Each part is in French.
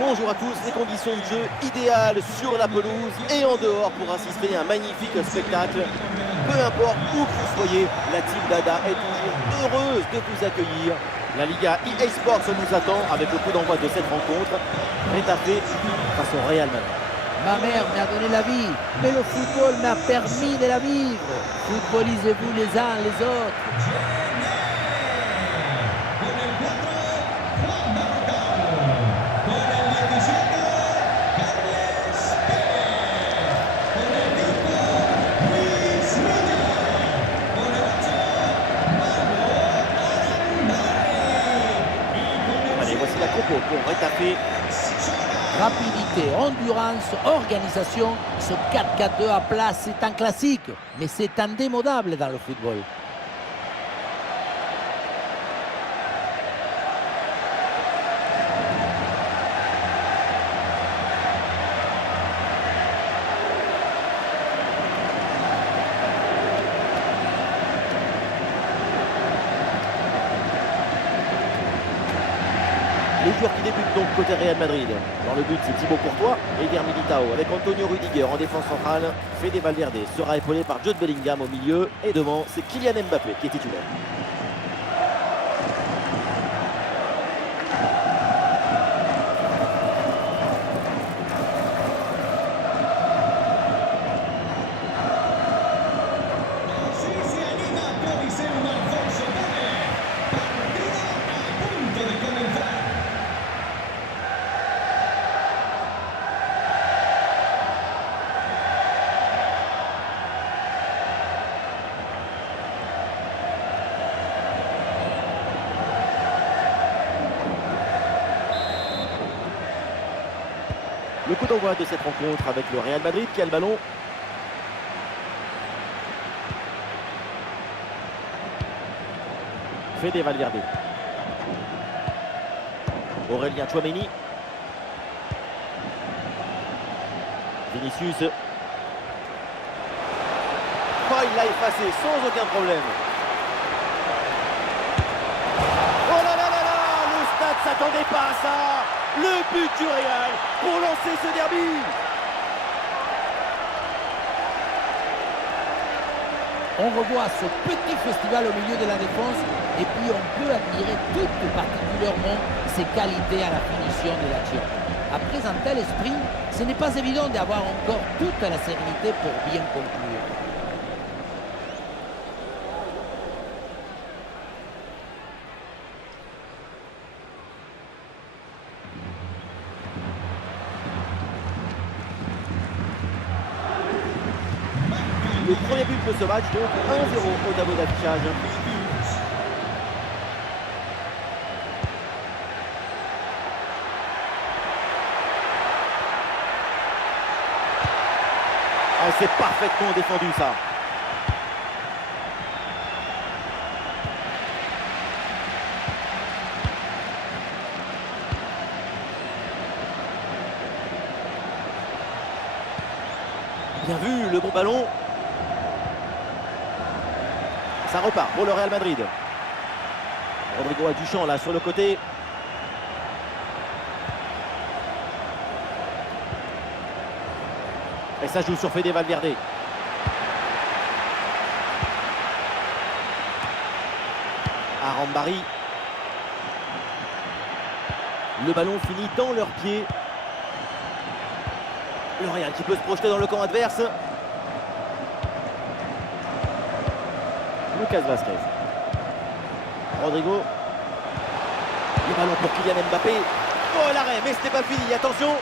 Bonjour à tous, les conditions de jeu idéales sur la pelouse et en dehors pour assister à un magnifique spectacle. Peu importe où que vous soyez, la Team Dada est toujours heureuse de vous accueillir. La Liga EA Sports nous attend avec le coup d'envoi de cette rencontre. Rétafé face au Real Madrid. Ma mère m'a donné la vie, mais le football m'a permis de la vivre. Footballisez-vous les uns les autres. Allez, voici la compo pour Rétafé. Rapidité, endurance, organisation, ce 4-4-2 à plat, c'est un classique, mais c'est indémodable dans le football. Les joueurs qui débutent donc côté Real Madrid. Dans le but, c'est Thibaut Courtois et Eder Militao avec Antonio Rudiger en défense centrale. Fede Valverde sera épaulé par Jude Bellingham au milieu. Et devant, c'est Kylian Mbappé qui est titulaire. Le coup d'envoi de cette rencontre avec le Real Madrid qui a le ballon. Fede Valverde. Aurélien Tchouaméni. Vinicius. Oh, il l'a effacé sans aucun problème. Oh là là là là, le stade s'attendait pas à ça. Le but du Real pour lancer ce derby. On revoit ce petit festival au milieu de la défense et puis on peut admirer tout particulièrement ses qualités à la finition de l'action. Après un tel sprint, ce n'est pas évident d'avoir encore toute la sérénité pour bien conclure. Le premier but de ce match, donc 1-0 au tableau d'affichage. Ah, c'est parfaitement défendu ça. Bien vu, le bon ballon. Ça repart pour le Real Madrid. Rodrigo a du champ là sur le côté. Et ça joue sur Fede Valverde. Arambari. Le ballon finit dans leurs pieds. Le Real qui peut se projeter dans le camp adverse. Lucas Vazquez. Rodrigo. Le ballon pour Kylian Mbappé. Oh l'arrêt, mais ce n'est pas fini, attention.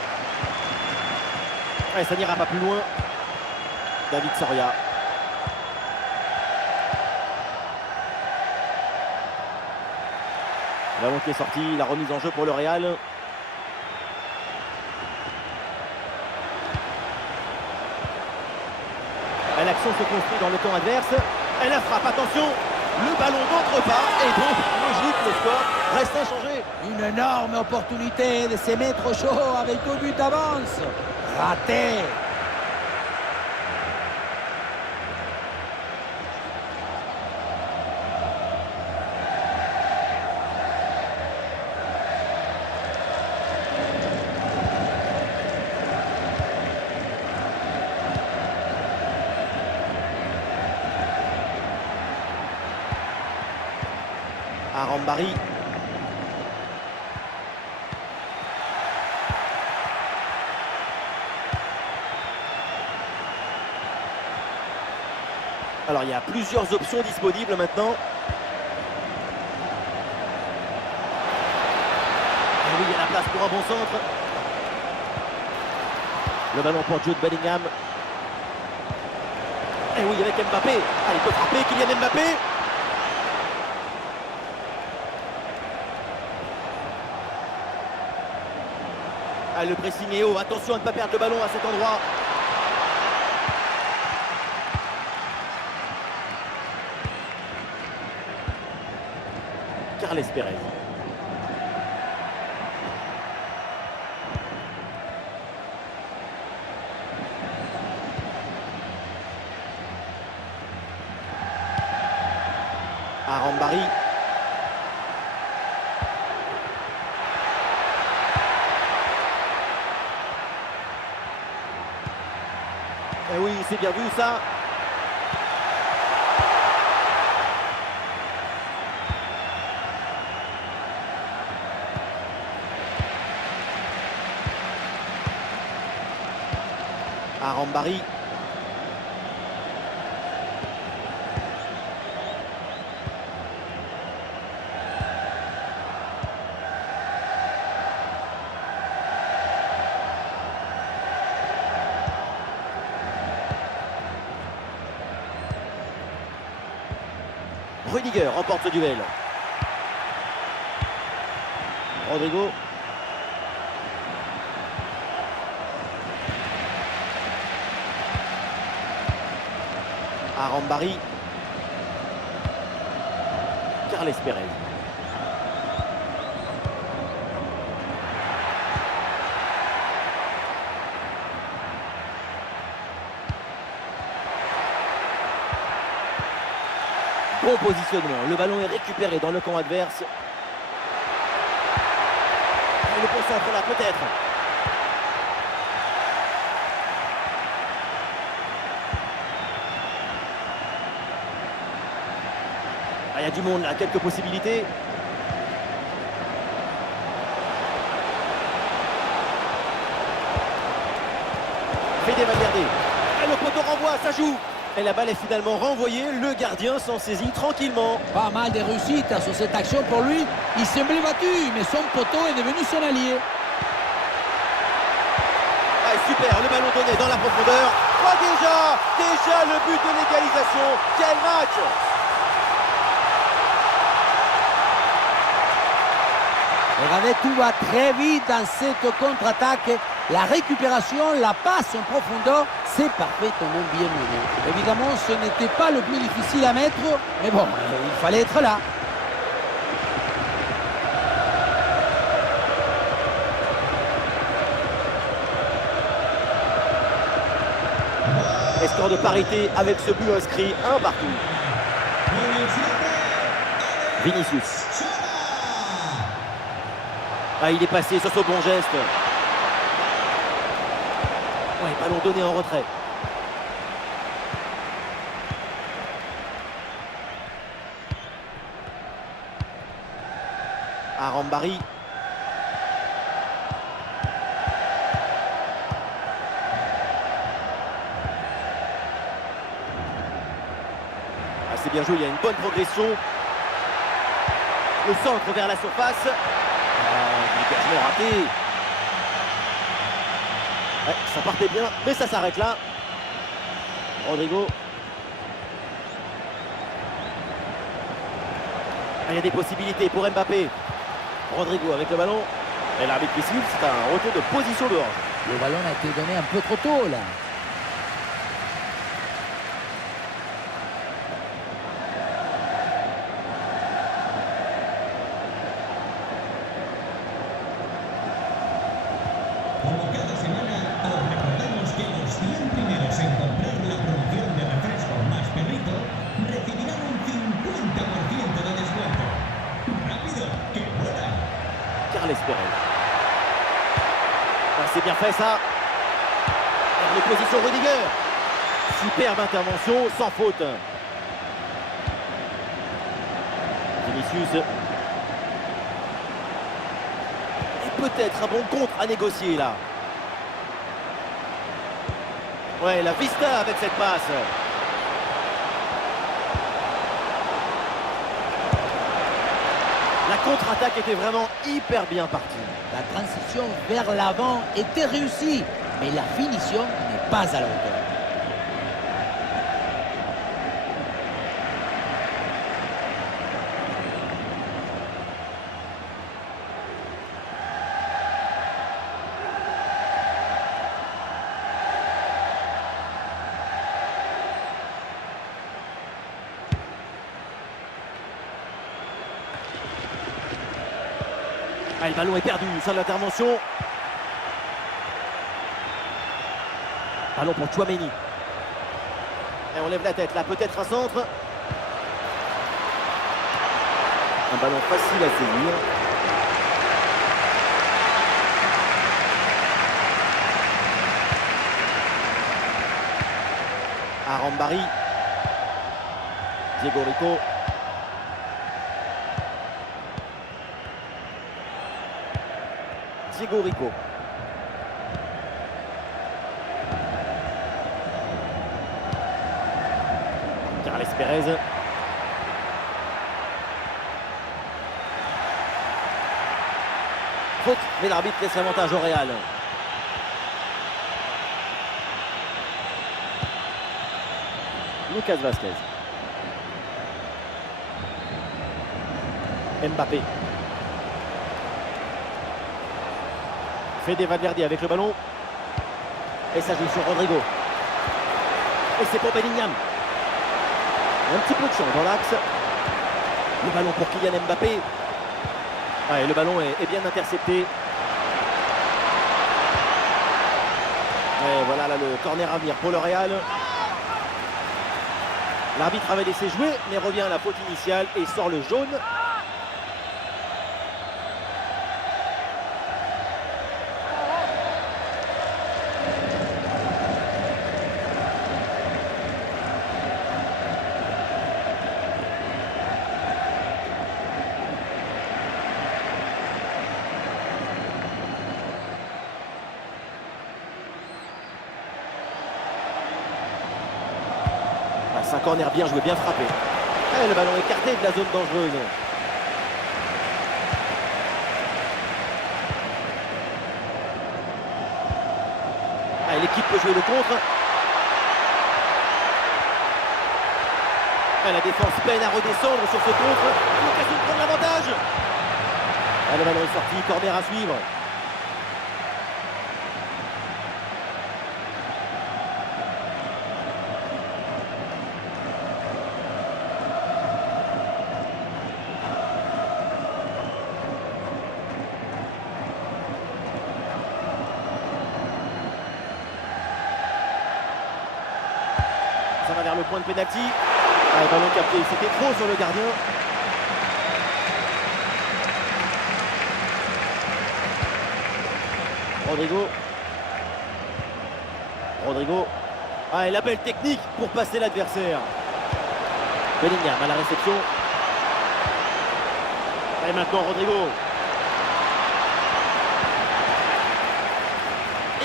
Ouais, ça n'ira pas plus loin. David Soria. Le ballon qui est sorti, la remise en jeu pour le Real. L'action se construit dans le camp adverse. Elle la frappe, attention. Le ballon n'entre pas. Et donc, logique, le score reste inchangé. Une énorme opportunité de se mettre au chaud avec 2 buts d'avance. Raté. Arambari. Alors il y a plusieurs options disponibles maintenant. Et oui, il y a la place pour un bon centre. Le ballon pour Jude Bellingham. Et oui, avec Mbappé. Ah, il peut frapper, Kylian Mbappé. Ah, le pressing est haut. Attention à ne pas perdre le ballon à cet endroit. Carles Pérez. Arambari. Eh oui, c'est bien vu ça. Arambari. Rudiger remporte ce duel. Rodrigo. Arambari. Carles Pérez. Bon positionnement, le ballon est récupéré dans le camp adverse. Et le bon centre là peut-être. Ah, il y a du monde là, quelques possibilités. Fede Valverde. Et le poteau renvoie, ça joue. Et la balle est finalement renvoyée, le gardien s'en saisit tranquillement. Pas mal de réussite sur cette action pour lui. Il semblait battu, mais son poteau est devenu son allié. Ah, super, le ballon donné dans la profondeur. Oh, déjà le but de l'égalisation. Quel match! Regardez, tout va très vite dans cette contre-attaque. La récupération, la passe en profondeur, c'est parfaitement bien mené. Évidemment, ce n'était pas le plus difficile à mettre, mais bon, il fallait être là. Et score de parité avec ce but inscrit, un partout. Vinicius. Ah, il est passé sur ce bon geste. Ouais, ballon donné en retrait. Arambari. Ah, c'est bien joué, il y a une bonne progression. Le centre vers la surface. Dégagement raté. Ouais, ça partait bien, mais ça s'arrête là. Rodrigo. Ah, il y a des possibilités pour Mbappé. Rodrigo avec le ballon. Et l'arbitre qui siffle, c'est un retour de position de hors. Le ballon a été donné un peu trop tôt là. Como cada semana, os recordamos que los 100 primeros en comprar la promoción de refresco más perrito recibirán un 50% de descuento. ¡Rápido, que vuela! Carles Pérez. Ah, c'est bien fait ça. De position Rudiger. Superbe intervention, sans faute. Vinicius. peut-être un bon contre à négocier là. Ouais, la vista avec cette passe. La contre-attaque était vraiment hyper bien partie. La transition vers l'avant était réussie, mais la finition n'est pas à la hauteur. Ah, le ballon est perdu, fin de l'intervention. Ballon pour Tchouaméni. Et on lève la tête, là peut-être un centre. Un ballon facile à saisir. Arambari. Diego Rico. Diego Rico. Carles Pérez. Faute, mais l'arbitre laisse l'avantage au Real. Lucas Vázquez. Mbappé. Fede Valverde avec le ballon. Et ça joue sur Rodrigo. Et c'est pour Bellingham. Un petit peu de champ dans l'axe. Le ballon pour Kylian Mbappé. Ouais, le ballon est bien intercepté. Et voilà là, le corner à venir pour le Real. L'arbitre avait laissé jouer, mais revient à la faute initiale et sort le jaune. C'est un corner bien joué, bien frappé. Et le ballon écarté de la zone dangereuse. L'équipe peut jouer le contre. La défense peine à redescendre sur ce contre. L'occasion de prendre l'avantage. Le ballon est sorti, corner à suivre. Ça va vers le point de pénalty. Le ballon capté, c'était trop sur le gardien. Rodrigo. Et la belle technique pour passer l'adversaire. Bellingham à la réception. Et maintenant Rodrigo.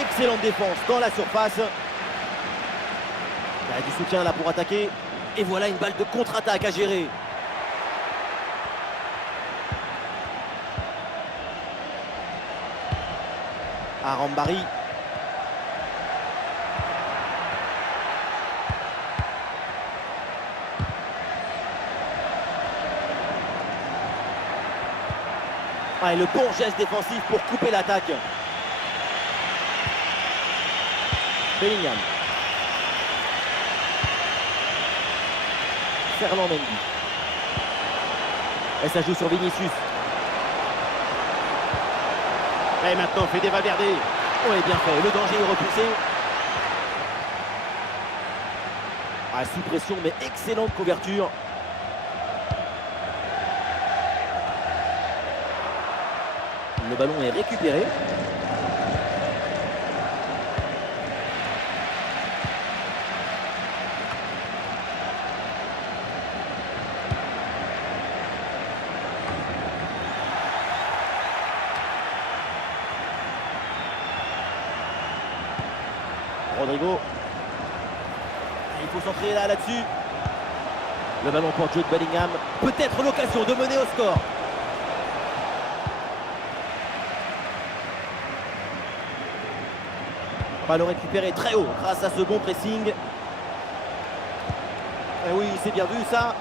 Excellente défense dans la surface. Il y a du soutien là pour attaquer. Et voilà une balle de contre-attaque à gérer. Arambari. Et le bon geste défensif pour couper l'attaque. Bellingham. Ferland Mendy. Et ça joue sur Vinicius. Et maintenant Fede Valverde. Oui, bien fait. Le danger est repoussé. Sous pression, mais excellente couverture. Le ballon est récupéré. Rodrigo. Il faut s'entrer là-dessus. Le ballon pour Jude Bellingham. Peut-être l'occasion de mener au score. Ballon récupéré très haut grâce à ce bon pressing. Et oui, c'est bien vu ça.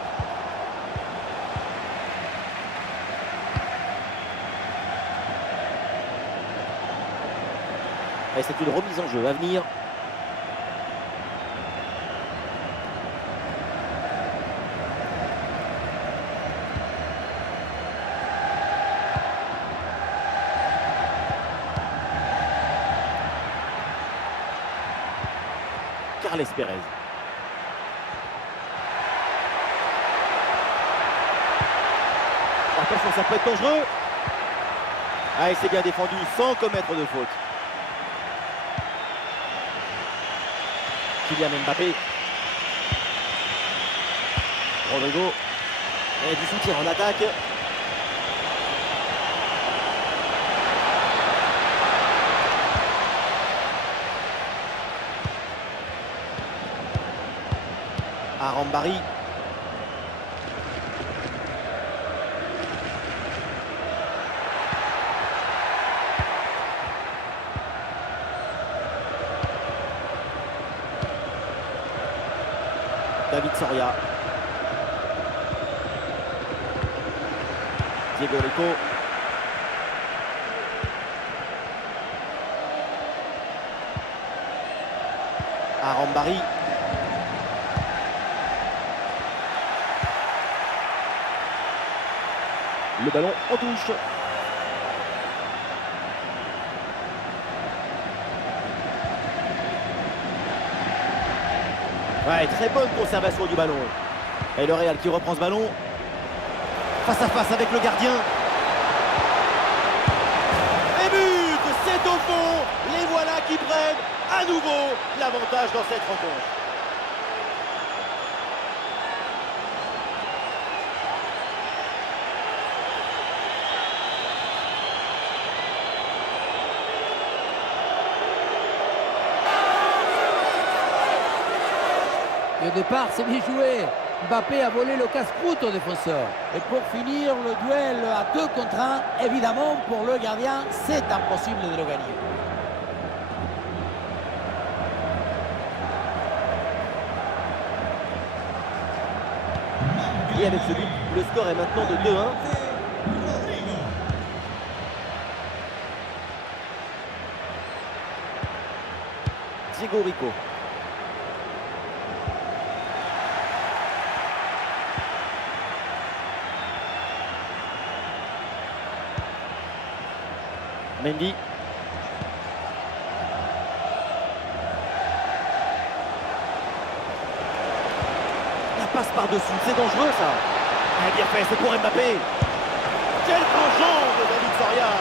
Et c'est une remise en jeu à venir. Carles Pérez. Attention, ça peut être dangereux. Ah, et c'est bien défendu sans commettre de faute. Kylian Mbappé. Rodrigo. Et du soutien en attaque. Arambari. David Soria. Diego Rico. Arambari. Le ballon en touche. Ouais, très bonne conservation du ballon. Et le Real qui reprend ce ballon. Face à face avec le gardien. Et but, c'est au fond. Les voilà qui prennent à nouveau l'avantage dans cette rencontre. Et au départ, c'est bien joué. Mbappé a volé le casse-croûte au défenseur. Et pour finir, le duel à 2 contre 1, évidemment, pour le gardien, c'est impossible de le gagner. Et avec ce but, le score est maintenant de 2-1. Diego Rico. Mendy. La passe par-dessus, c'est dangereux ça. Ah, bien fait, c'est pour Mbappé. Quel plongeon de David Soria.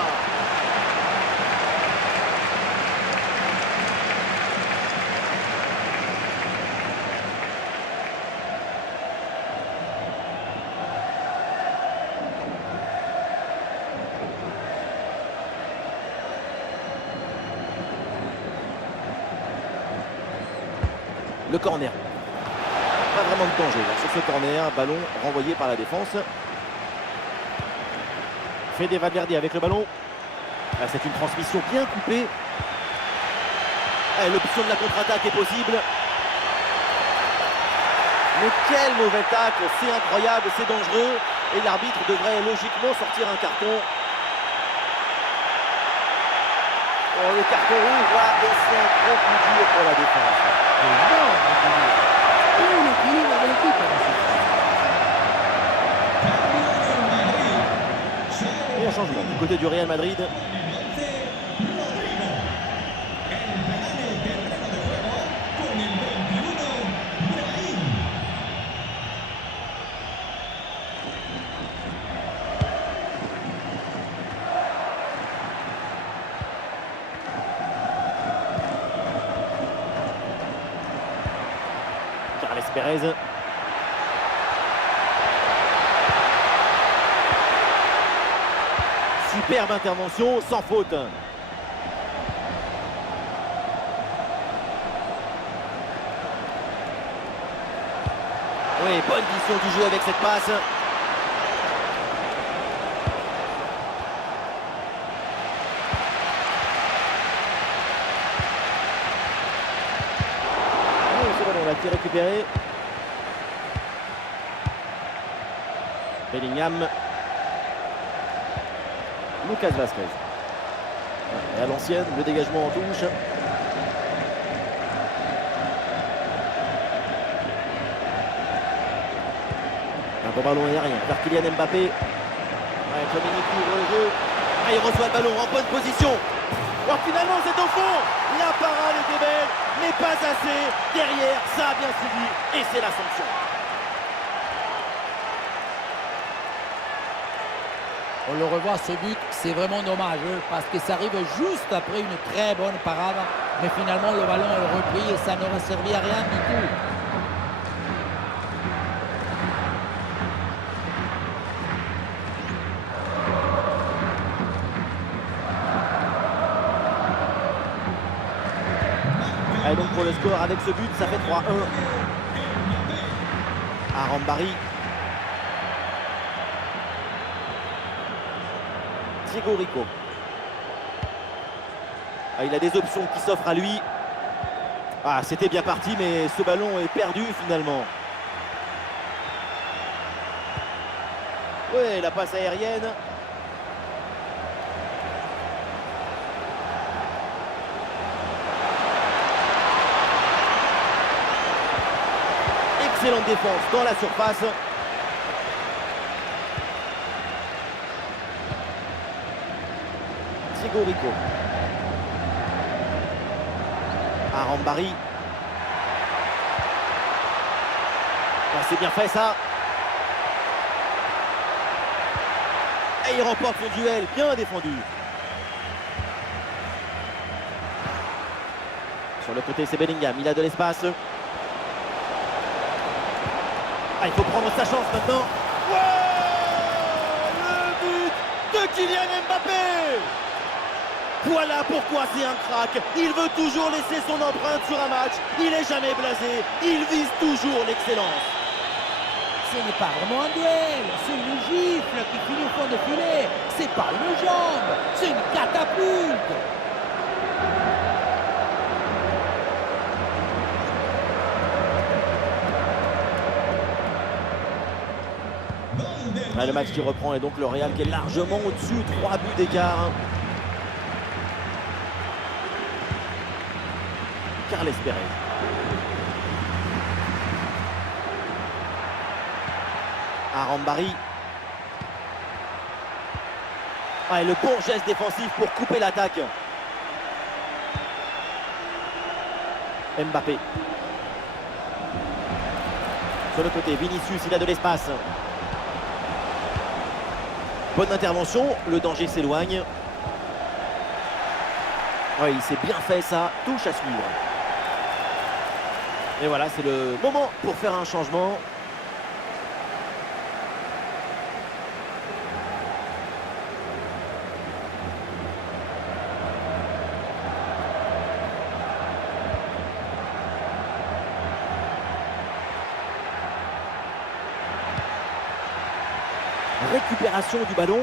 Le corner. Pas vraiment de danger là, sur ce corner. Ballon renvoyé par la défense. Fede Valverde avec le ballon. Ah, c'est une transmission bien coupée. Ah, l'option de la contre-attaque est possible. Mais quel mauvais tacle. C'est incroyable, c'est dangereux. Et l'arbitre devrait logiquement sortir un carton. Oh, le carton rouge, voilà, et c'est un gros coup dur pour la défense. Et un changement du côté du Real Madrid. Carles Pérez. Superbe intervention, sans faute. Oui, bonne vision du jeu avec cette passe. Oh, ce ballon là qui est récupéré. Bellingham. Lucas Vazquez. Et à l'ancienne, le dégagement en touche. Un bon ballon aérien vers Kylian Mbappé. Ouais, Dominique ouvre le jeu. Ah, il reçoit le ballon en bonne position. Oh, finalement, c'est au fond. La parade était belle, mais pas assez. Derrière, ça a bien suivi. Et c'est la sanction. On le revoit, ce but, c'est vraiment dommage parce que ça arrive juste après une très bonne parade. Mais finalement, le ballon est repris et ça n'aurait servi à rien du tout. Et donc pour le score, avec ce but, ça fait 3-1. Arambari. Diego Rico. Ah, il a des options qui s'offrent à lui. Ah, c'était bien parti, mais ce ballon est perdu finalement. Ouais, la passe aérienne. Excellente défense dans la surface. Diego Rico. Arambari. Ah, c'est bien fait ça. Et il remporte son duel, bien défendu. Sur le côté, c'est Bellingham, il a de l'espace. Ah, il faut prendre sa chance maintenant. Ouais, le but de Kylian Mbappé. Voilà pourquoi c'est un crack. Il veut toujours laisser son empreinte sur un match. Il n'est jamais blasé. Il vise toujours l'excellence. Ce n'est pas vraiment un duel, c'est une gifle qui finit au fond de filet. C'est pas une jambe, c'est une catapulte. Ah, le match qui reprend et donc le Real qui est largement au-dessus, 3 buts d'écart. Carles Pérez. Arambari. Ah, et le bon geste défensif pour couper l'attaque. Mbappé. Sur le côté, Vinicius, il a de l'espace. Bonne intervention, le danger s'éloigne. Oui, il s'est bien fait ça, touche à suivre. Et voilà, c'est le moment pour faire un changement. Récupération du ballon.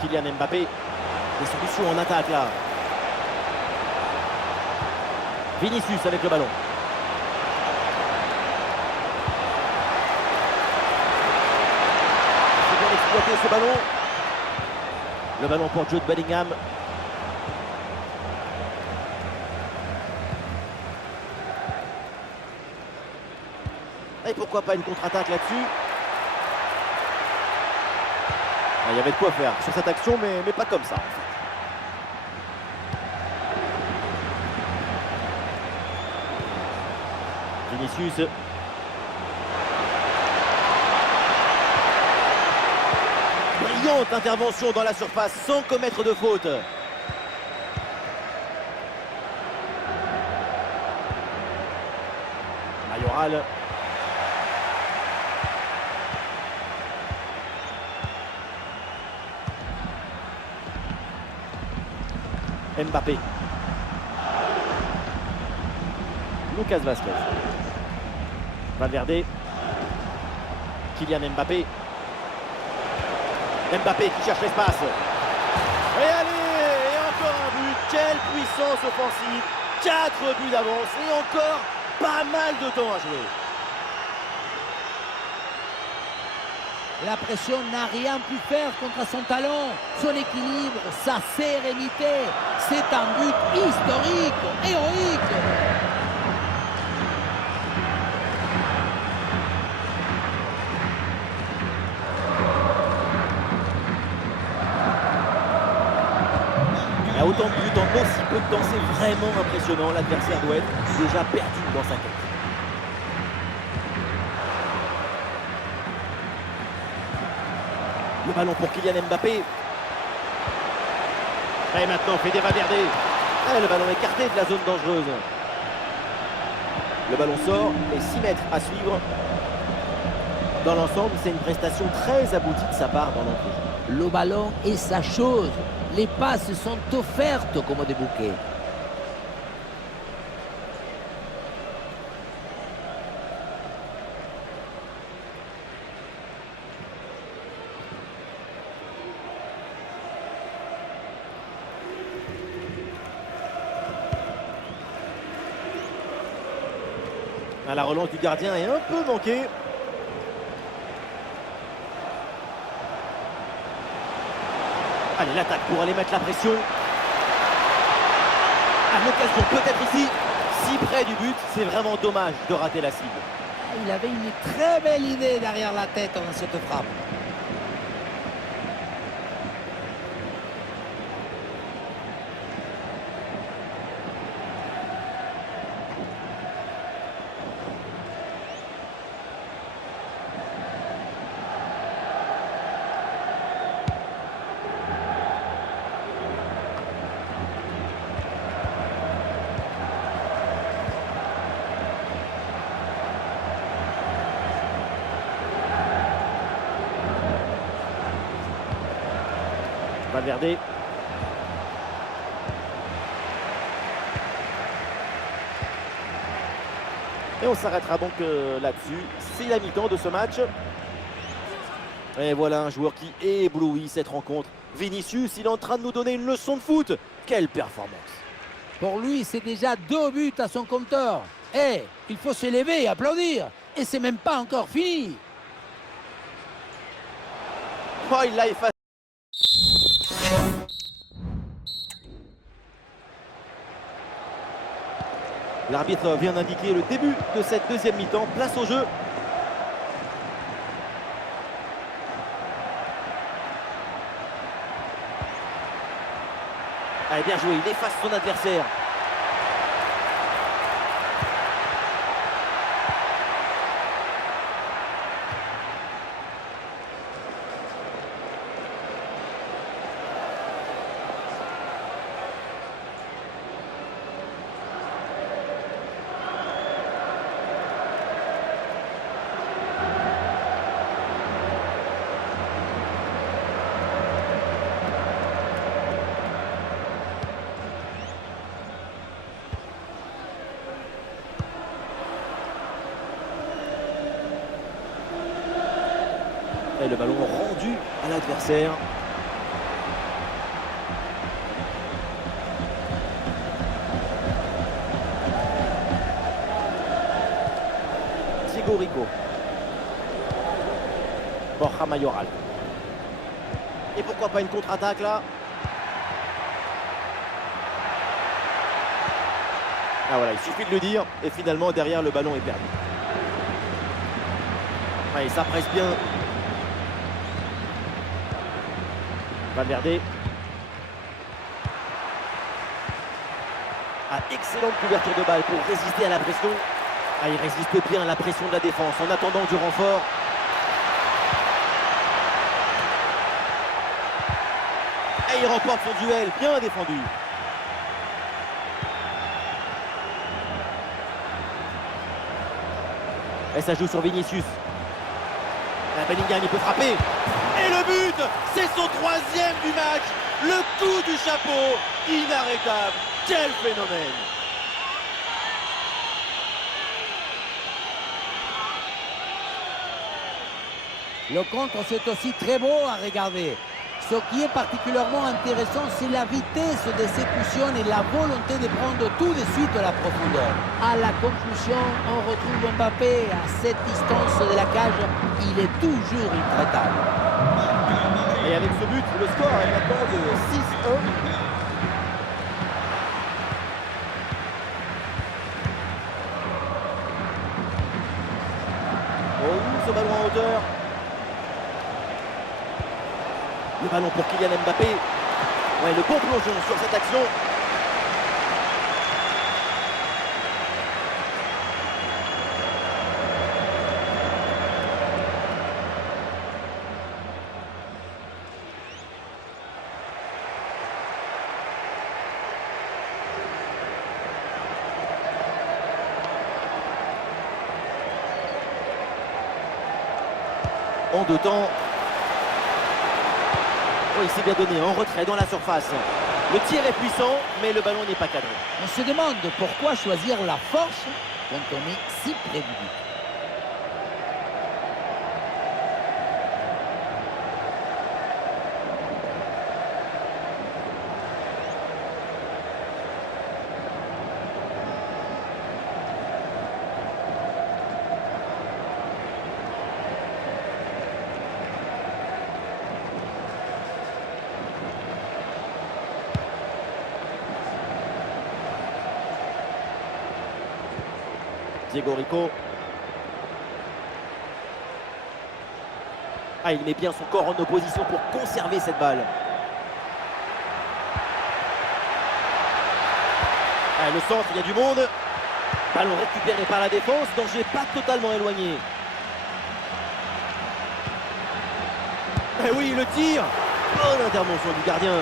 Kylian Mbappé. Des solutions en attaque là. Vinicius avec le ballon. Il faut bien exploiter ce ballon. Le ballon pour Jude Bellingham. Et pourquoi pas une contre-attaque là-dessus. Il y avait de quoi faire sur cette action, mais pas comme ça. En fait. Vinicius. Brillante intervention dans la surface sans commettre de faute. Mayoral. Mbappé. Lucas Vazquez. Valverde. Kylian Mbappé. Mbappé qui cherche l'espace. Et allez, et encore un but. Quelle puissance offensive. 4 buts d'avance et encore pas mal de temps à jouer. La pression n'a rien pu faire contre son talent, son équilibre, sa sérénité. C'est un but historique, héroïque. À autant de buts en aussi peu de temps, c'est vraiment impressionnant. L'adversaire doit être déjà perdu dans sa tête. Le ballon pour Kylian Mbappé. Et maintenant Fede Valverde. Et le ballon écarté de la zone dangereuse. Le ballon sort et 6 mètres à suivre. Dans l'ensemble, c'est une prestation très aboutie de sa part dans l'entrée. Le ballon est sa chose. Les passes sont offertes comme des bouquets. La relance du gardien est un peu manquée. Allez, l'attaque pour aller mettre la pression. À l'occasion peut-être ici. Si près du but, c'est vraiment dommage de rater la cible. Il avait une très belle idée derrière la tête dans cette frappe. Valverde. Et on s'arrêtera donc là-dessus. C'est la mi-temps de ce match. Et voilà un joueur qui éblouit cette rencontre. Vinicius, il est en train de nous donner une leçon de foot. Quelle performance! Pour lui, c'est déjà 2 buts à son compteur. Et il faut se lever et applaudir. Et c'est même pas encore fini. Oh, il l'a effacé. L'arbitre vient d'indiquer le début de cette deuxième mi-temps. Place au jeu. Allez, bien joué, il efface son adversaire. Et le ballon rendu à l'adversaire. Diego Rico. Borja Mayoral. Et pourquoi pas une contre-attaque là? Ah voilà, il suffit de le dire. Et finalement, derrière, le ballon est perdu. Allez, ça presse bien. Valverde. Ah, excellente couverture de balle pour résister à la pression. Ah, il résiste bien à la pression de la défense en attendant du renfort. Et il remporte son duel, bien défendu. Et ça joue sur Vinicius. Bellingham, il peut frapper. Et le but, c'est son 3e du match. Le coup du chapeau, inarrêtable. Quel phénomène! Le contre, c'est aussi très beau à regarder. Ce qui est particulièrement intéressant, c'est la vitesse d'exécution et la volonté de prendre tout de suite la profondeur. À la conclusion, on retrouve Mbappé à cette distance de la cage. Il est toujours intraitable. Et avec ce but, le score est maintenant de 6-1. Oh, ce ballon en hauteur. Le ballon pour Kylian Mbappé. Ouais, le bon plongeon sur cette action. En deux temps. Oh, il s'est bien donné en retrait dans la surface. Le tir est puissant, mais le ballon n'est pas cadré. On se demande pourquoi choisir la force quand on est si près du but. Diego Rico. Ah, il met bien son corps en opposition pour conserver cette balle. Ah, le centre, il y a du monde. Ballon récupéré par la défense, danger pas totalement éloigné. Eh oui, le tir. Bonne intervention du gardien.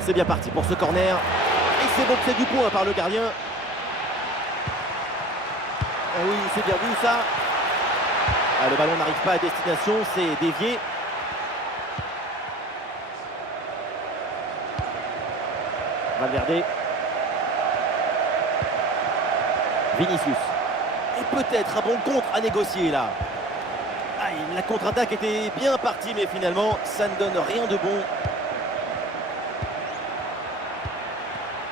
C'est bien parti pour ce corner. Et c'est boxé du point par le gardien. Ah oui, c'est bien vu ça. Ah, le ballon n'arrive pas à destination, c'est dévié. Valverde. Vinicius. Et peut-être un bon contre à négocier là. Ah, la contre-attaque était bien partie, mais finalement, ça ne donne rien de bon.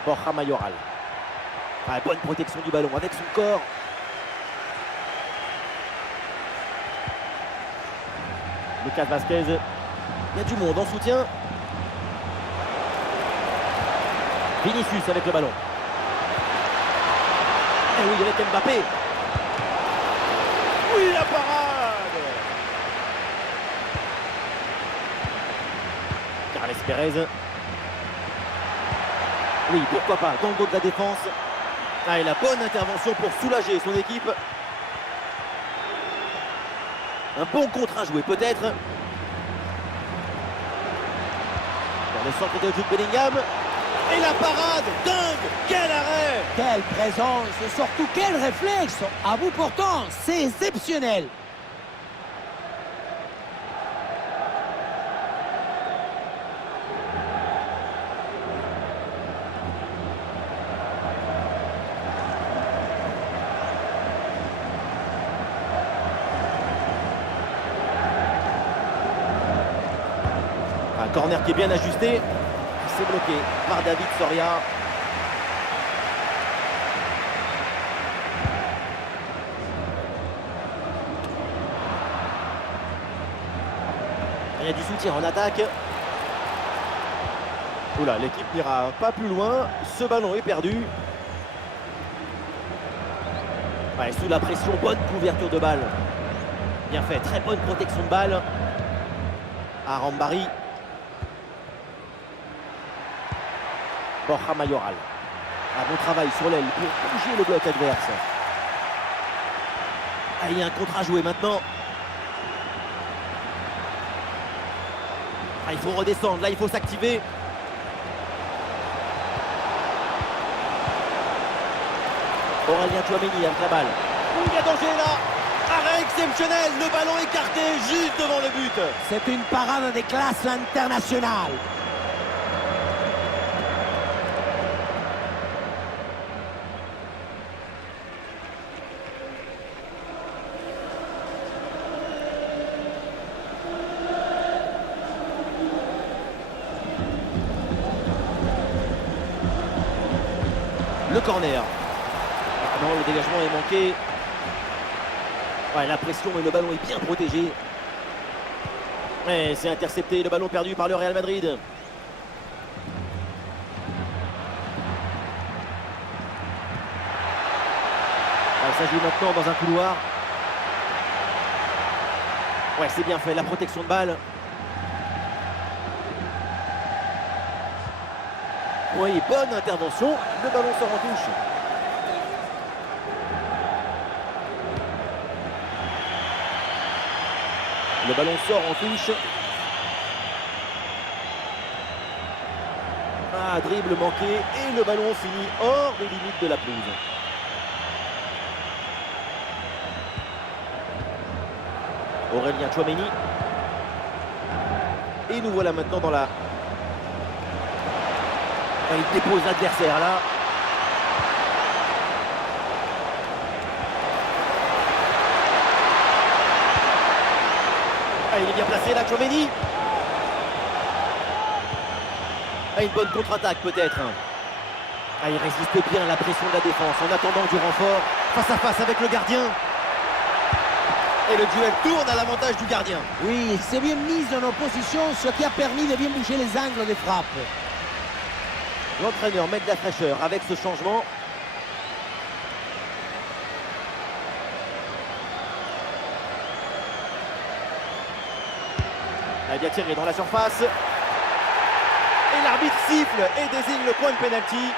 Borja Mayoral. Ah, bonne protection du ballon avec son corps. Lucas Vazquez. Il y a du monde en soutien. Vinicius avec le ballon. Et oui, avec Mbappé. Oui, la parade. Carles Pérez. Oui, pourquoi pas, dans le dos de la défense. Ah, et la bonne intervention pour soulager son équipe. Un bon contre à jouer peut-être. Dans le centre de Jude Bellingham. Et la parade, dingue. Quel arrêt. Quelle présence et surtout quel réflexe. À bout portant, c'est exceptionnel. Un corner qui est bien ajusté. C'est bloqué par David Soria. Il y a du soutien en attaque. Oula, l'équipe n'ira pas plus loin. Ce ballon est perdu. Ouais, sous la pression, bonne couverture de balle. Bien fait, très bonne protection de balle. Arambari. Borja Mayoral. Un bon travail sur l'aile pour bouger le bloc adverse. Ah, il y a un contre à jouer maintenant. Ah, il faut redescendre, là il faut s'activer. Aurélien Tchouaméni avec la balle. Il y a danger là. Arrêt exceptionnel, le ballon écarté juste devant le but. C'est une parade de classe internationale. Le corner. Non, le dégagement est manqué. Ouais, la pression et le ballon est bien protégé. Mais c'est intercepté, le ballon perdu par le Real Madrid. Ouais, ça joue maintenant dans un couloir. Ouais, c'est bien fait, la protection de balle. Oui, bonne intervention. Le ballon sort en touche. Le ballon sort en touche. Ah, dribble manqué et le ballon finit hors des limites de la pelouse. Aurélien Tchouaméni. Et nous voilà maintenant dans la... Il dépose l'adversaire là. Ah, il est bien placé là, Tchouaméni. Ah, une bonne contre-attaque peut-être. Ah, il résiste bien à la pression de la défense en attendant du renfort face à face avec le gardien. Et le duel tourne à l'avantage du gardien. Oui, c'est bien mis en opposition, ce qui a permis de bien bouger les angles des frappes. L'entraîneur met de la fraîcheur avec ce changement. Elle vient tirer dans la surface. Et l'arbitre siffle et désigne le point de pénalty.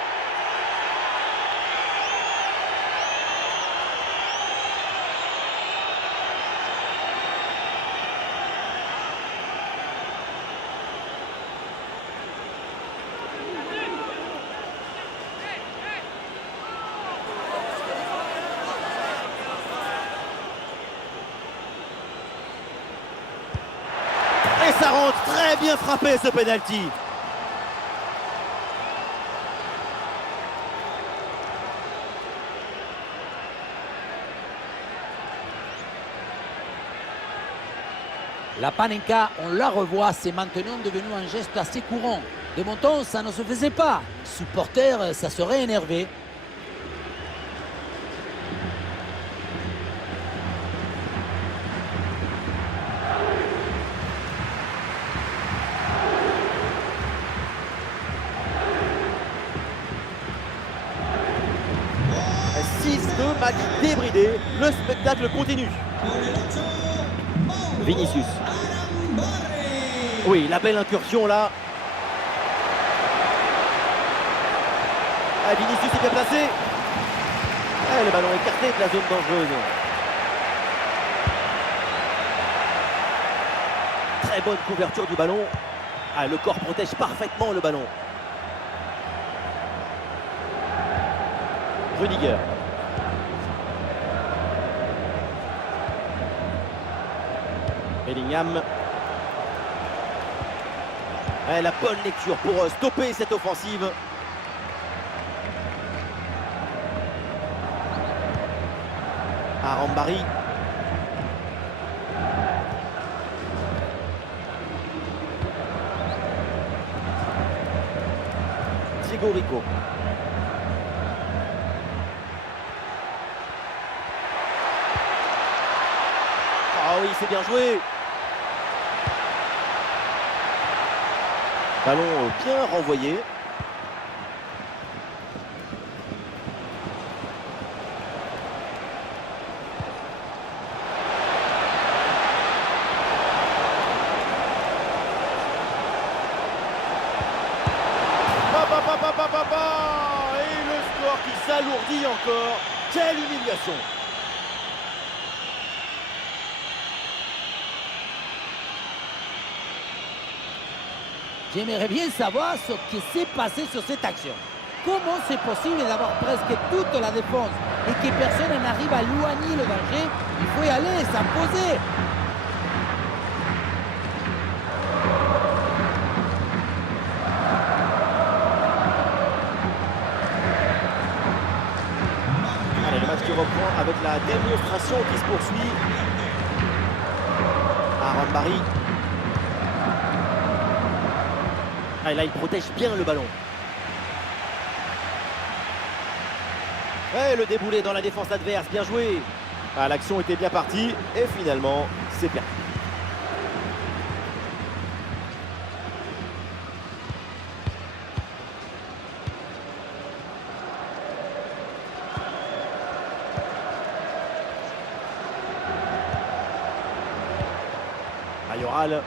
Et ça rentre, très bien frappé ce penalty. La panenka, on la revoit, c'est maintenant devenu un geste assez courant. De mon temps, ça ne se faisait pas. Supporter, ça serait énervé. Match débridé, le spectacle continue. Vinicius. Oui, la belle incursion là. Ah, Vinicius est bien placé. Ah, le ballon écarté de la zone dangereuse. Très bonne couverture du ballon. Ah, le corps protège parfaitement le ballon. Rudiger. Bellingham. La bonne lecture pour stopper cette offensive. Arambari. Thiago Rico. Ah oui, c'est bien joué. Ballon bien renvoyé. Et le score qui s'alourdit encore. Quelle humiliation! J'aimerais bien savoir ce qui s'est passé sur cette action. Comment c'est possible d'avoir presque toute la défense et que personne n'arrive à éloigner le danger, il faut y aller, s'imposer. Allez, le match qui reprend avec la démonstration qui se poursuit. Aaron Barry. Ah, et là, il protège bien le ballon. Ouais, le déboulé dans la défense adverse, bien joué. Ah, l'action était bien partie et finalement, c'est perdu. Ayoral.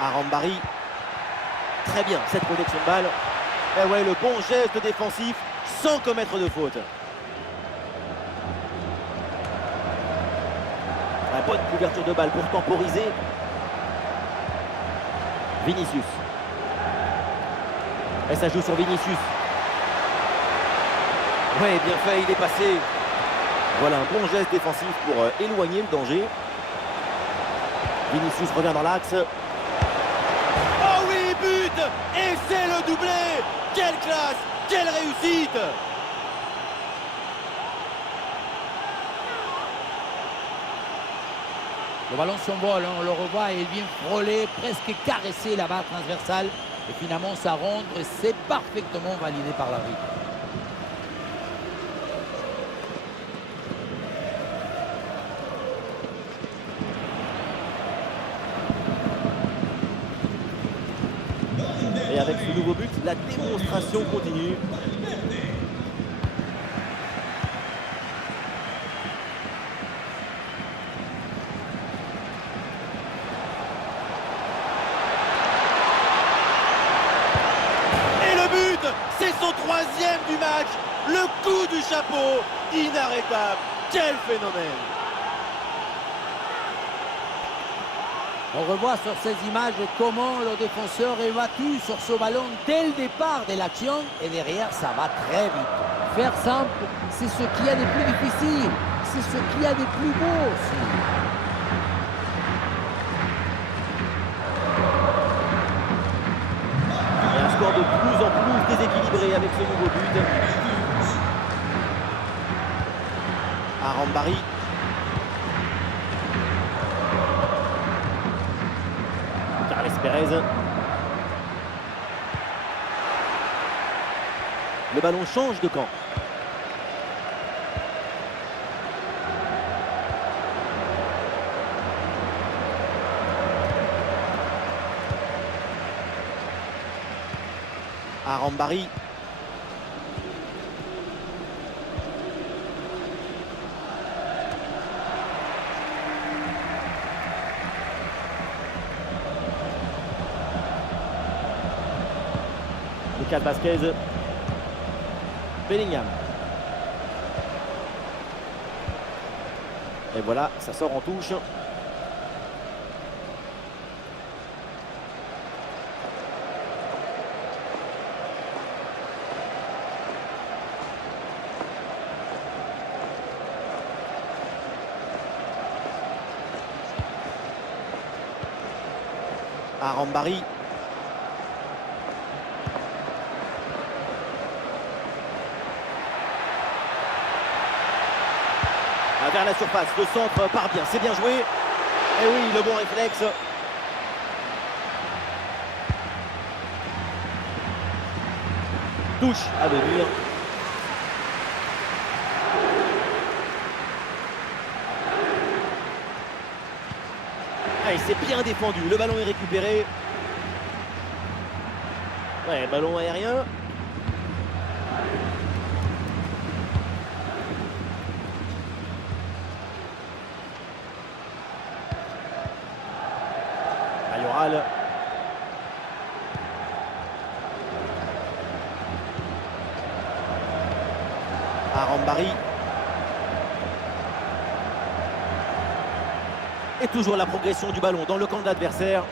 Aaron Barry. Très bien, cette protection de balle. Et ouais, le bon geste défensif sans commettre de faute. La bonne couverture de balle pour temporiser. Vinicius. Et ça joue sur Vinicius. Ouais, bien fait, il est passé. Voilà un bon geste défensif pour éloigner le danger. Vinicius revient dans l'axe. Oh oui, but! Et c'est le doublé! Quelle classe! Quelle réussite! Le ballon s'envole, on le revoit et il vient frôler, presque caresser la barre transversale. Et finalement, ça rentre et c'est parfaitement validé par l'arbitre. Et avec ce nouveau but, la démonstration continue. Et le but, c'est son troisième du match. Le coup du chapeau, inarrêtable. Quel phénomène! On revoit sur ces images comment le défenseur est battu sur ce ballon dès le départ de l'action et derrière ça va très vite. Faire simple, c'est ce qu'il y a de plus difficile, c'est ce qu'il y a de plus beau aussi. Et un score de plus en plus déséquilibré avec ce nouveau but. Aaron Barry. Perez. Le ballon change de camp. Aaron Barry. Lucas Vázquez. Bellingham. Et voilà, ça sort en touche. Aaron Barry. Vers la surface, le centre part bien, c'est bien joué. Et oui, le bon réflexe. Touche à venir. Allez, c'est bien défendu, le ballon est récupéré. Ouais, ballon aérien. Ayoral. Aaron Barry. Et toujours la progression du ballon dans le camp de l'adversaire.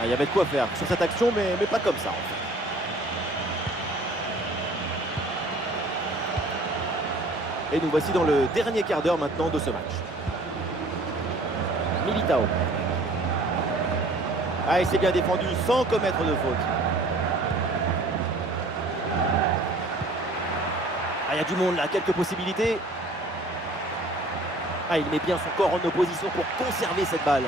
Ah, il y avait de quoi faire sur cette action, mais pas comme ça en fait. Et nous voici dans le dernier quart d'heure maintenant de ce match. Militao. Ah, et c'est bien défendu sans commettre de faute. Ah, il y a du monde là, quelques possibilités. Ah, il met bien son corps en opposition pour conserver cette balle.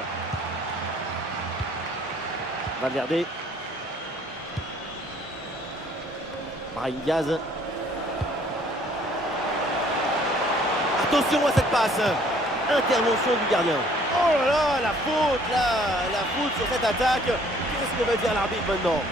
Valverde. Brahim Diaz. Attention à cette passe. Intervention du gardien. Oh là là, la faute là, la faute sur cette attaque. Qu'est-ce que va dire l'arbitre maintenant?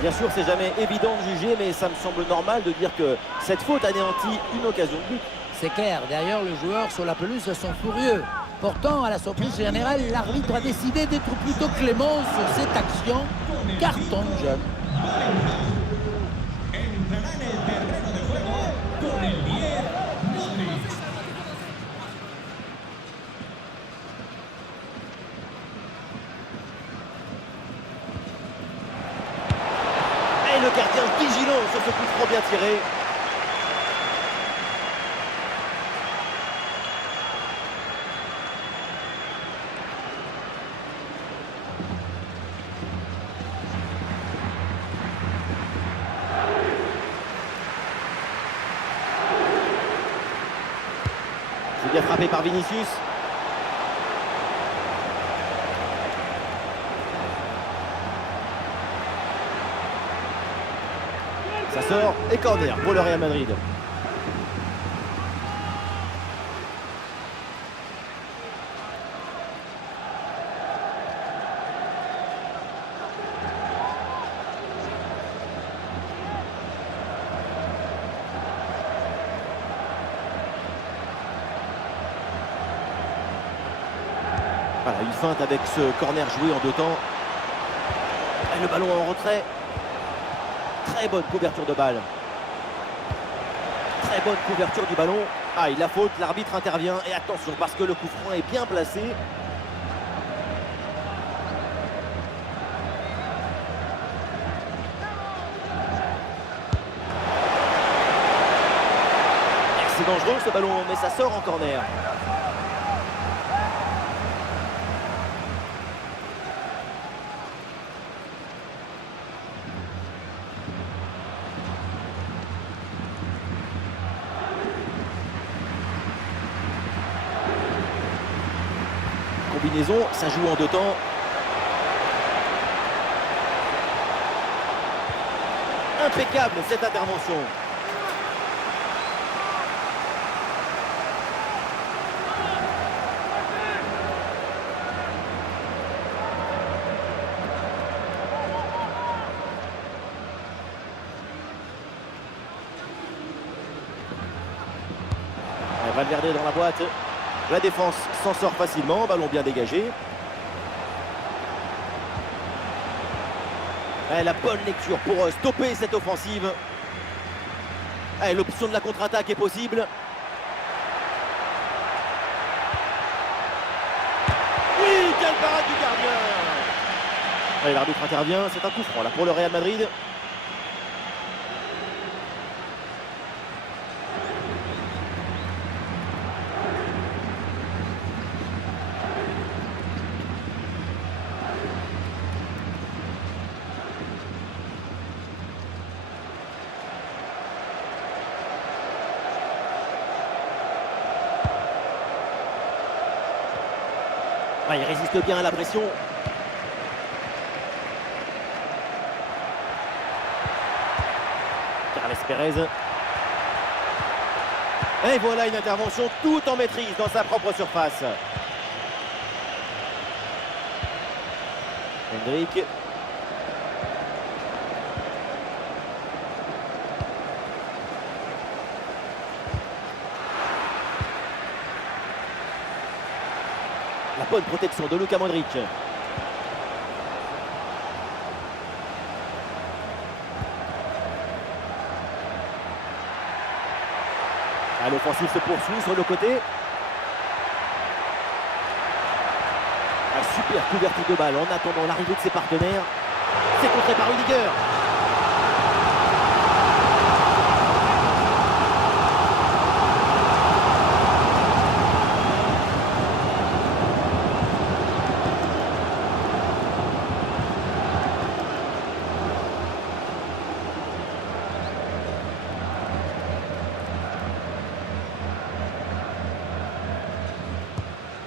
Bien sûr, c'est jamais évident de juger, mais ça me semble normal de dire que cette faute anéantit une occasion de but. C'est clair, derrière le joueur sur la pelouse sont furieux. Pourtant, à la surprise générale, l'arbitre a décidé d'être plutôt clément sur cette action. Carton jaune. Entrará en el terreno de juego con el 10, Modric. Et le gardien vigilant sur ce coup trop bien tiré. C'est bien frappé par Vinicius. Ça sort et corner pour le Real Madrid. Voilà, une feinte avec ce corner joué en 2 temps. Et le ballon en retrait. Très bonne couverture de balle. Très bonne couverture du ballon. Ah, il a faute, l'arbitre intervient. Et attention, parce que le coup franc est bien placé. C'est dangereux ce ballon, mais ça sort en corner. Combinaison, ça joue en 2 temps. Impeccable cette intervention. Valverde dans la boîte. La défense s'en sort facilement, ballon bien dégagé. La bonne lecture pour stopper cette offensive. L'option de la contre-attaque est possible. Oui, quelle parade du gardien. L'arbitre intervient, c'est un coup franc là pour le Real Madrid. Il résiste bien à la pression. Carles Pérez. Et voilà une intervention tout en maîtrise dans sa propre surface. Hendrick. La bonne protection de Luka Modric. L'offensive se poursuit sur le côté. Super couverture de balle en attendant l'arrivée de ses partenaires. C'est contré par Rudiger.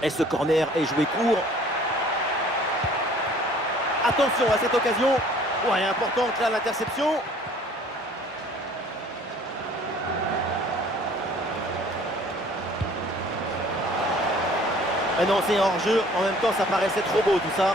Et ce corner est joué court. Attention à cette occasion. Ouais, importante là l'interception. Ah non, c'est un hors-jeu. En même temps, ça paraissait trop beau tout ça.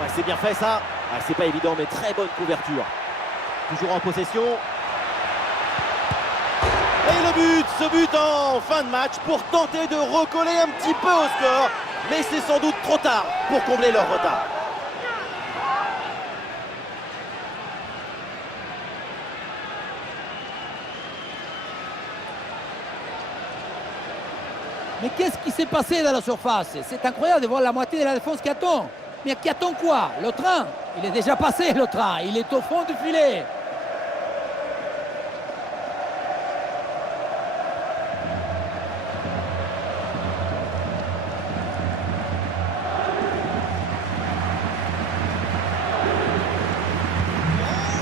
Ouais, c'est bien fait ça. Ah, c'est pas évident, mais très bonne couverture. Toujours en possession. Et le but, ce but en fin de match pour tenter de recoller un petit peu au score. Mais c'est sans doute trop tard pour combler leur retard. Mais qu'est-ce qui s'est passé dans la surface? C'est incroyable de voir la moitié de la défense qui attend. Mais qui attend quoi? Le train? Il est déjà passé le train, il est au fond du filet.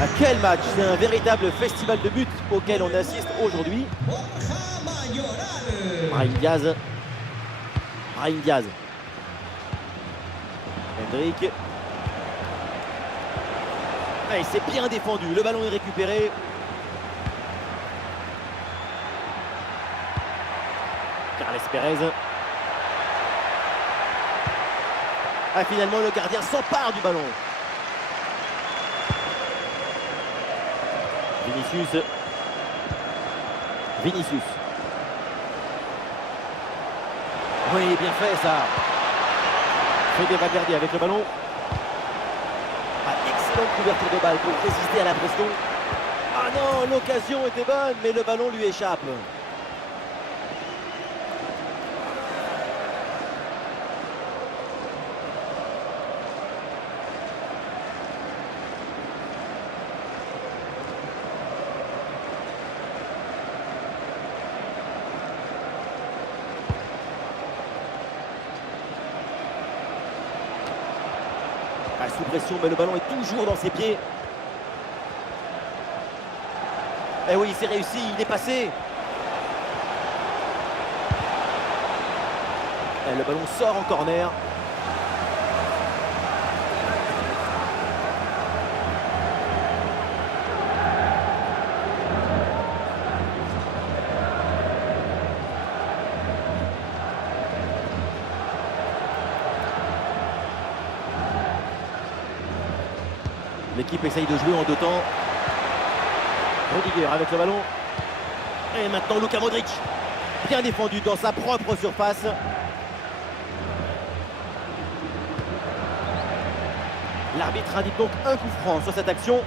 À quel match! C'est un véritable festival de buts auquel on assiste aujourd'hui. Borja Mayoral. Brahim Diaz. Brahim Diaz. Hendrick. Et c'est bien défendu. Le ballon est récupéré. Carles Pérez. Ah, finalement, le gardien s'empare du ballon. Vinicius. Vinicius. Oui, bien fait ça. Fede Valverde avec le ballon. Ah, excellente couverture de balle pour résister à la pression. Ah non, l'occasion était bonne, mais le ballon lui échappe. Ah, sous pression, mais le ballon est toujours dans ses pieds. Eh oui, c'est réussi, il est passé. Et le ballon sort en corner. L'équipe essaye de jouer en deux temps. Rudiger avec le ballon. Et maintenant Luka Modric. Bien défendu dans sa propre surface. L'arbitre indique donc un coup franc sur cette action.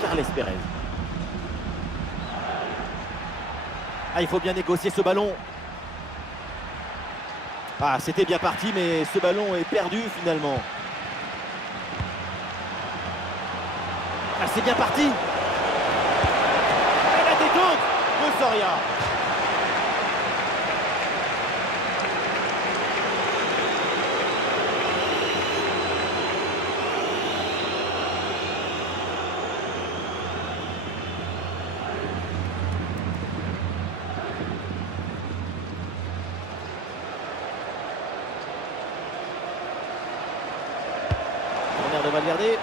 Carles Pérez. Ah, il faut bien négocier ce ballon. Ah, c'était bien parti, mais ce ballon est perdu finalement. Ah, c'est bien parti. Et la détente de Soria. De Valverde.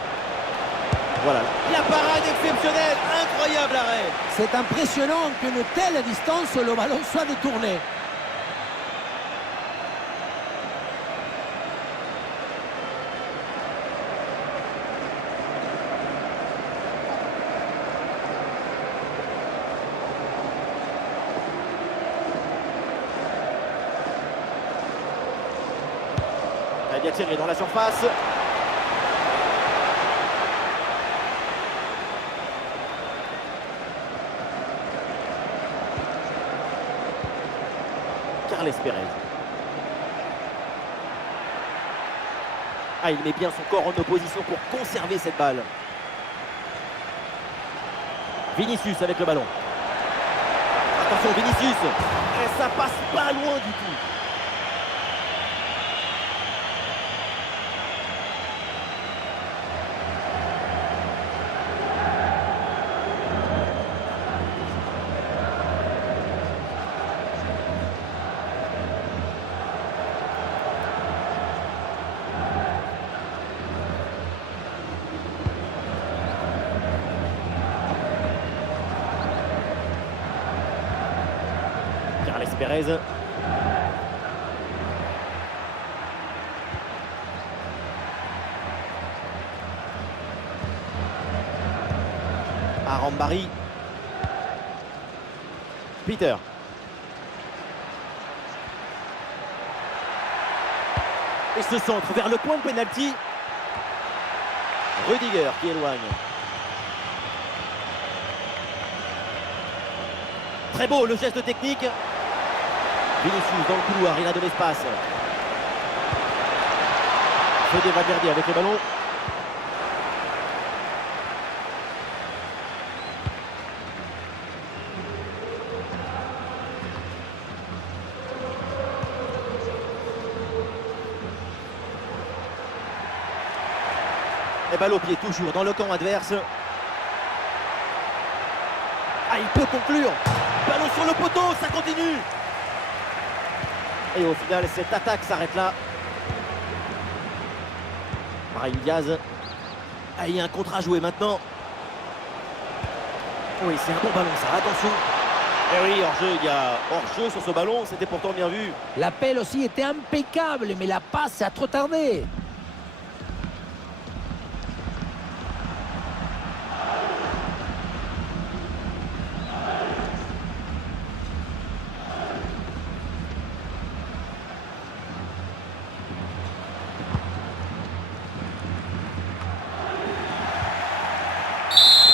Voilà. La parade exceptionnelle, incroyable arrêt. C'est impressionnant qu'une telle distance, le ballon soit détourné. bien tiré dans la surface. Carles Pérez. Ah, il met bien son corps en opposition pour conserver cette balle. Vinicius avec le ballon. Attention Vinicius. Et ça passe pas loin du tout. Carles Pérez. Arambari. Peter. Et ce centre vers le point de pénalty. Rudiger qui éloigne. Très beau le geste technique. Vinicius dans le couloir, il a de l'espace. Fede Valverde avec le ballon. Et balle au pied toujours dans le camp adverse. Ah, il peut conclure. Ballon sur le poteau, ça continue. Et au final, cette attaque s'arrête là. Brahim Diaz. Ah, il y a un contre à jouer maintenant. Oui, c'est un bon ballon ça, attention. Et oui, hors-jeu, il y a hors-jeu sur ce ballon, c'était pourtant bien vu. L'appel aussi était impeccable, mais la passe a trop tardé.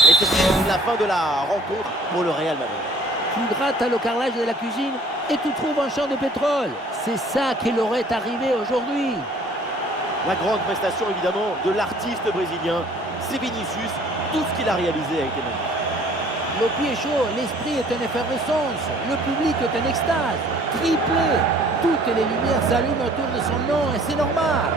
Et c'est la fin de la rencontre pour le Real Madrid. Tu grattes le carrelage de la cuisine et tu trouves un champ de pétrole. C'est ça qui leur est arrivé aujourd'hui. La grande prestation évidemment de l'artiste brésilien, c'est Vinicius. Tout ce qu'il a réalisé a été magnifique. Le pied chaud, l'esprit est en effervescence, le public est en extase, triplé. Toutes les lumières s'allument autour de son nom et c'est normal.